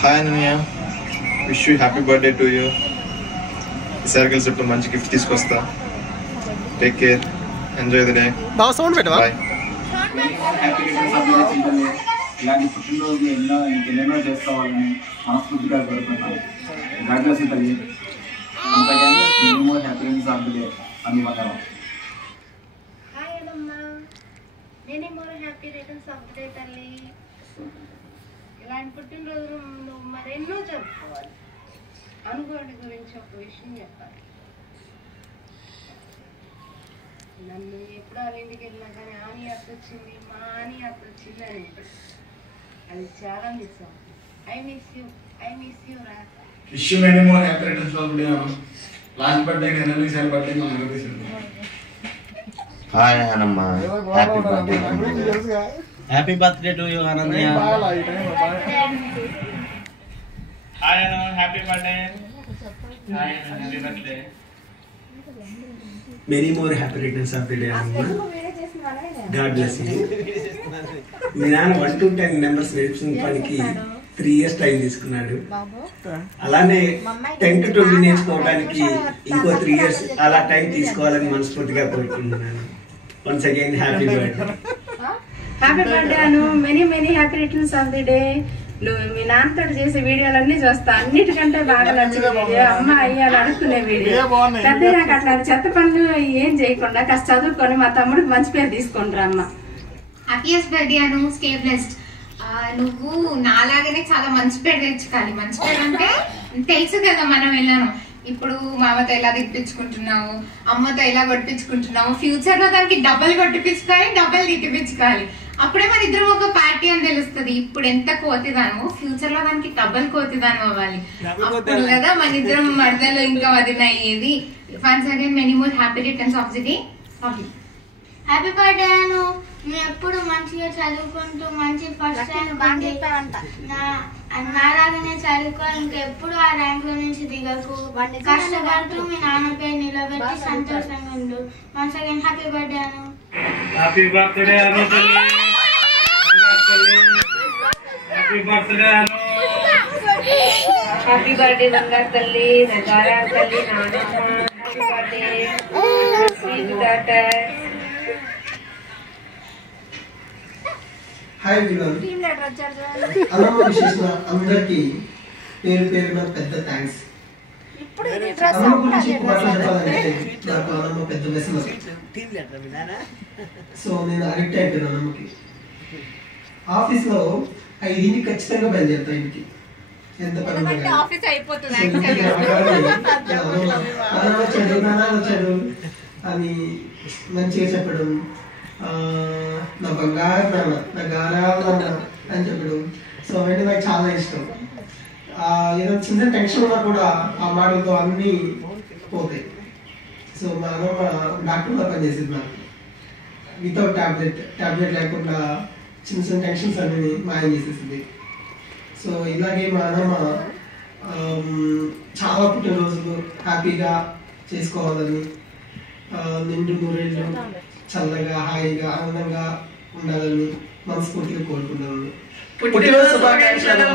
Hi అన్నయ్య, wish you happy birthday to you. ఈసారి కలిసి మంచి గిఫ్ట్ తీసుకొస్తా. Take care, enjoy the day. Bye. ఇలాంటి పుట్టినరోజు ఇంకెన్నెన్నో చేసుకోవాలని మనస్ఫూర్తిగా కోరుకుంటున్నాను. గాడ్లెస్ తల్లి, అంతగా many more happy returns of the day అనుకుంటున్నాను. హాయ్ అమ్మా, many more happy returns of the day తల్లి. ఇలాంటి పుట్టినరోజు నువ్వు మరెన్నో జరుపుకోవాలి. అనుకోటి గురించి ఒక విషయం చెప్పాలి. నన్ను ఎప్పుడు వాళ్ళ ఇంటికి వెళ్ళినా కానీ ఆని అత్త వచ్చింది, మా ఆని అత్త వచ్చింది అని అది చాలా మిస్ అవుతుంది. ఐ మిస్ యూ రా. Wish you many more happy returns of the day. Last birthday కన్నా ఈసారి బర్త్డే మనం చేసాం. Hi Annamma, happy birthday. Happy birthday to you Anandayya. Hi అన్న, హ్యాపీ బర్త్డే. హాయ్ అన్న, happy birthday. Many more happy returns of the day అన్న. God bless you. మీ నాన్న 1 to 10 numbers నేర్చుకోవడానికి 3 years టైం తీసుకున్నాడు. అలానే 10 to 20 నేర్చుకోవడానికి ఇంకో 3 years అలా టైం తీసుకోవాలని మనస్ఫూర్తిగా కోరుకుంటున్నాను. Once again happy birthday. Happy birthday Anu. Many happy returns of the day. నువ్వు మీ నాన్నతో చేసే వీడియోలన్నీ చూస్తా. అన్నిటికంటే బాగా నచ్చిన వీడియో అమ్మ అయ్యాలు అడుక్కునే వీడియో. పెద్ద నాకు అట్లా చెత్త పనులు ఏం చేయకుండా కాస్త చదువుకొని మా తమ్ముడికి మంచి పేరు తీసుకుంటారు అమ్మ. Happiest birthday Anu. Stay blessed. నువ్వు నాలాగానే చాలా మంచి పేరు తెచ్చుకోవాలి. మంచి పేరు అంటే తెలుసు కదా, మనం వెళ్ళాను ఇప్పుడు మామతో ఎలా తిప్పించుకుంటున్నావు, అమ్మతో ఎలా కొట్టించుకుంటున్నావు, ఫ్యూచర్ లో దానికి డబల్ కొట్టిపించుకోవాలి, డబల్ తిట్టిపించుకోవాలి. అప్పుడే మన ఇద్దరం ఒక పార్టీ అని తెలుస్తుంది. ఇప్పుడు ఎంత కోతిదాను, ఫ్యూచర్ లో దానికి డబల్ కోతిదాను అవ్వాలి. అప్పుడు కదా మన ఇద్దరం మడతలు ఇంకా వదిన అయ్యేది. Once again many more happy returns of the day. Happy birthday Anu. నువ్వు ఎప్పుడు మంచిగా చదువుకుంటూ మంచి ఫస్ట్ ర్యాంక్ నాలాగానే చదువుకో. ఇంకెప్పుడు ఆ ర్యాంక్ లో నుంచి దిగకు. కష్టపడుతూ మీ నాన్న పేరు నిలబెట్టి సంతోషంగా ఉండు. Once again happy birthday Anu. Happy birthday Anu. Happy birthday Anu. Happy birthday బంగారు తల్లి, నగారా తల్లి, నానమ్మ. Happy birthday sweet daughter. Hi Vivan, Annamma విశేషణ అందరికి పేరు పేరున పెద్ద థ్యాంక్స్. అన్నమ్మ గురించి చెప్పాలంటే నాకు అన్నమ్మ పెద్ద వ్యసనం. సో నేను అడిక్ట్ అయిపోయాను అన్నమ్మకి. ఆఫీస్ లో 5 ఖచ్చితంగా బయలుదేరుతా ఇంటికి. ఎంత పని వచ్చాడు అని మంచిగా చెప్పడం, నా బంగారు నాన్న, నా గారాల నాన్న అని చెప్పడం. సో అవన్నీ నాకు చాలా ఇష్టం. ఏదో చిన్న టెన్షన్ ఉన్నా కూడా ఆ మాటలతో అన్నీ పోతాయి. సో మా అమ్మమ్మ డాక్టర్గా పనిచేసింది. నాకు వితౌట్ టాబ్లెట్ లేకుండా చిన్న చిన్న టెన్షన్స్ అన్నీ మాయం చేసేసింది. సో ఇలాగే మా అమ్మమ్మ చాలా పుట్టినరోజులు హ్యాపీగా చేసుకోవాలని, నిండు నూరేళ్ళు చల్లగా హాయిగా ఆనందంగా ఉండాలని మనస్ఫూర్తిగా కోరుకుంటున్నాను. పుట్టినరోజు శుభాకాంక్షలు.